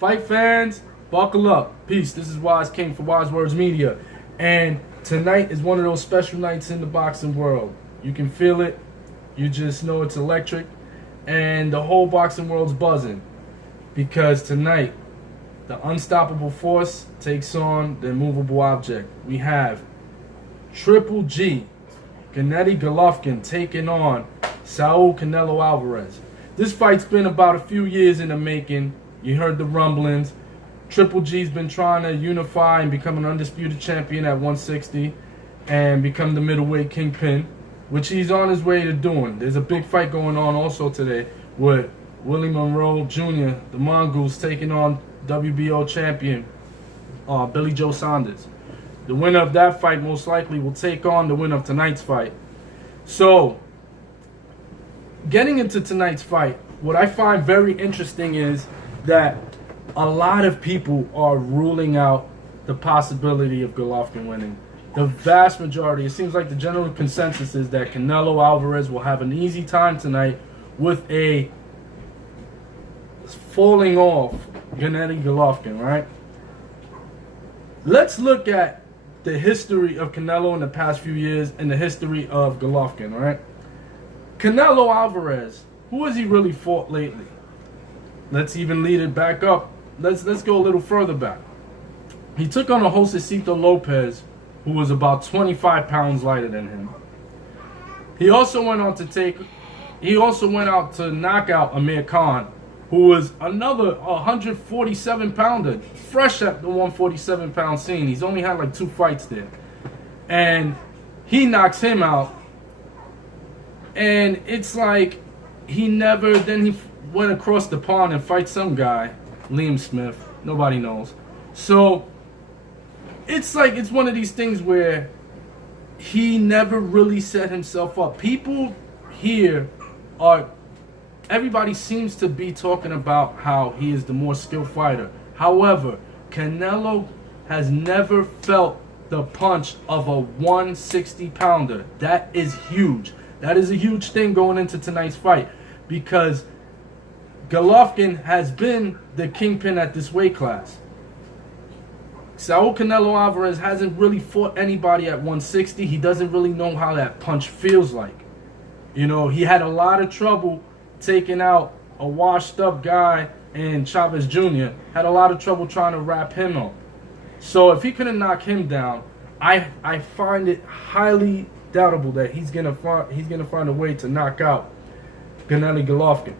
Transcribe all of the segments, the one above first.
Fight fans, buckle up. Peace. This is Wise King for Wise Words Media. And tonight is one of those special nights in the boxing world. You can feel it. You just know it's electric. And the whole boxing world's buzzing. Because tonight, the unstoppable force takes on the immovable object. We have Triple G, Gennady Golovkin, taking on Saul Canelo Alvarez. This fight's been about a few years in the making. You heard the rumblings. Triple G's been trying to unify and become an undisputed champion at 160 and become the middleweight kingpin, which he's on his way to doing. There's a big fight going on also today with Willie Monroe Jr., the Mongoose, taking on WBO champion Billy Joe Saunders. The winner of that fight most likely will take on the winner of tonight's fight. So, getting into tonight's fight, what I find very interesting is that a lot of people are ruling out the possibility of Golovkin winning. The vast majority, it seems like the general consensus is that Canelo Alvarez will have an easy time tonight with a falling off Gennady Golovkin, right? Let's look at the history of Canelo in the past few years and the history of Golovkin, right? Canelo Alvarez, who has he really fought lately? Let's even lead it back up. Let's go a little further back. He took on a Josecito Lopez, who was about 25 pounds lighter than him. He also went out to knock out Amir Khan, who was another 147 pounder, fresh at the 147 pound scene. He's only had like 2 fights there. And he knocks him out. And it's like he went across the pond and fight some guy, Liam Smith. Nobody knows. So it's like it's one of these things where he never really set himself up. People here everybody seems to be talking about how he is the more skilled fighter. However, Canelo has never felt the punch of a 160 pounder. That is huge. That is a huge thing going into tonight's fight, because Golovkin has been the kingpin at this weight class. Saul Canelo Alvarez hasn't really fought anybody at 160. He doesn't really know how that punch feels like. You know, he had a lot of trouble taking out a washed up guy, and Chavez Jr. had a lot of trouble trying to wrap him up. So if he couldn't knock him down, I find it highly doubtable that he's gonna find a way to knock out Gennady Golovkin.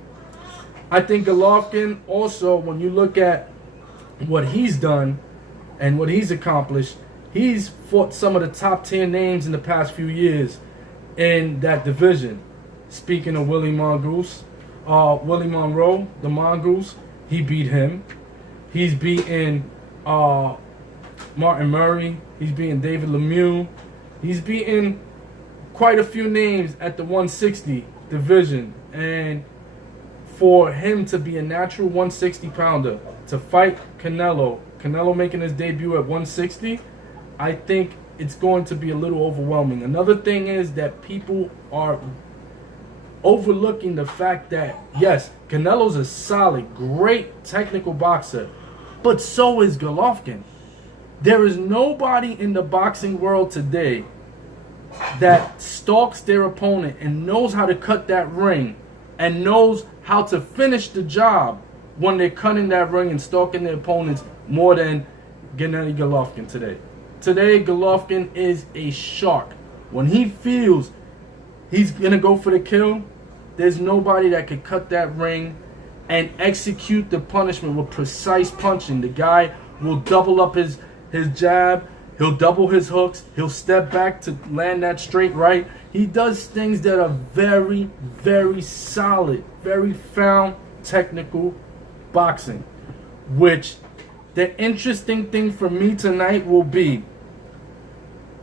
I think Golovkin also, when you look at what he's done and what he's accomplished, he's fought some of the top tier names in the past few years in that division. Speaking of Willie Monroe, the Mongoose, he beat him. He's beaten Martin Murray. He's beaten David Lemieux. He's beaten quite a few names at the 160 division. And for him to be a natural 160 pounder, to fight Canelo making his debut at 160, I think it's going to be a little overwhelming. Another thing is that people are overlooking the fact that, yes, Canelo's a solid, great technical boxer, but so is Golovkin. There is nobody in the boxing world today that stalks their opponent and knows how to cut that ring and knows how to finish the job when they're cutting that ring and stalking their opponents more than Gennady Golovkin today. Today, Golovkin is a shark. When he feels he's going to go for the kill, there's nobody that could cut that ring and execute the punishment with precise punching. The guy will double up his jab. He'll double his hooks. He'll step back to land that straight right. He does things that are very, very solid, very sound technical boxing. Which the interesting thing for me tonight will be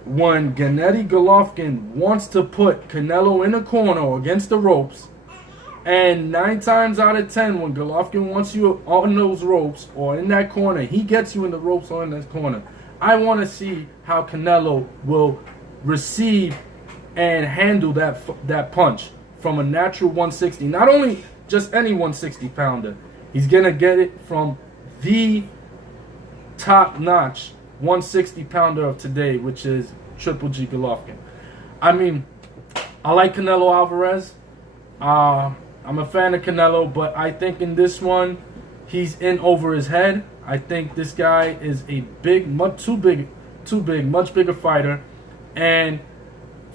when Gennady Golovkin wants to put Canelo in a corner or against the ropes, and 9 times out of 10, when Golovkin wants you on those ropes or in that corner, he gets you in the ropes or in that corner. I want to see how Canelo will receive and handle that punch from a natural 160. Not only just any 160 pounder. He's going to get it from the top-notch 160-pounder of today, which is Triple G Golovkin. I mean, I like Canelo Alvarez. I'm a fan of Canelo, but I think in this one, he's in over his head. I think this guy is a much bigger fighter, and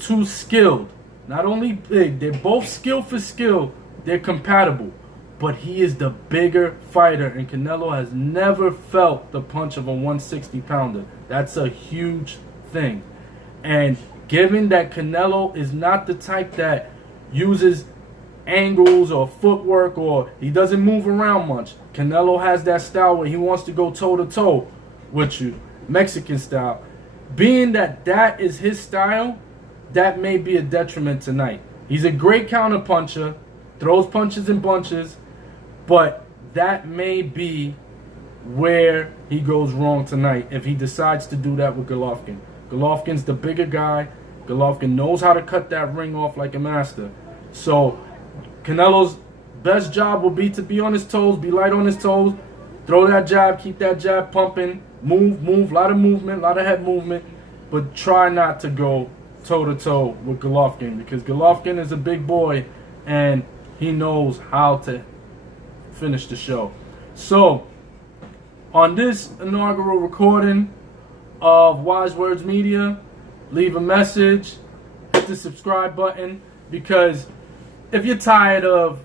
too skilled. Not only big, they're both skill for skill. They're compatible. But he is the bigger fighter, and Canelo has never felt the punch of a 160-pounder. That's a huge thing. And given that Canelo is not the type that uses angles or footwork, or he doesn't move around much. Canelo has that style where he wants to go toe-to-toe with you, Mexican style. Being that that is his style, that may be a detriment tonight. He's a great counterpuncher, throws punches in bunches, but that may be where he goes wrong tonight if he decides to do that with Golovkin. Golovkin's the bigger guy. Golovkin knows how to cut that ring off like a master. So Canelo's best job will be to be on his toes, be light on his toes, throw that jab, keep that jab pumping, move, a lot of movement, a lot of head movement, but try not to go toe-to-toe with Golovkin, because Golovkin is a big boy and he knows how to finish the show. So, on this inaugural recording of Wise Words Media, leave a message, hit the subscribe button, because if you're tired of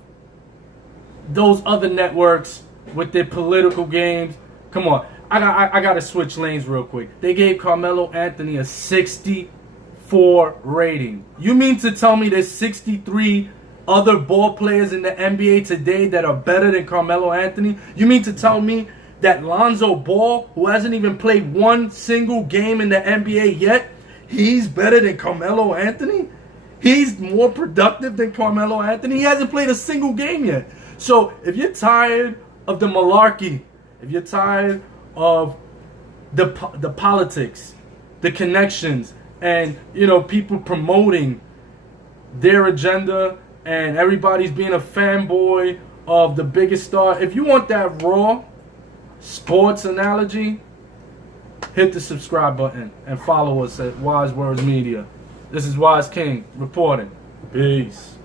those other networks with their political games, come on. I gotta switch lanes real quick. They gave Carmelo Anthony a 64 rating. You mean to tell me there's 63 other ball players in the NBA today that are better than Carmelo Anthony? You mean to tell me that Lonzo Ball, who hasn't even played one single game in the NBA yet, he's better than Carmelo Anthony? He's more productive than Carmelo Anthony? He hasn't played a single game yet. So if you're tired of the malarkey, if you're tired of the politics, the connections, and people promoting their agenda, and everybody's being a fanboy of the biggest star, if you want that raw sports analogy, hit the subscribe button and follow us at Wise Words Media. This is Wise King reporting. Peace.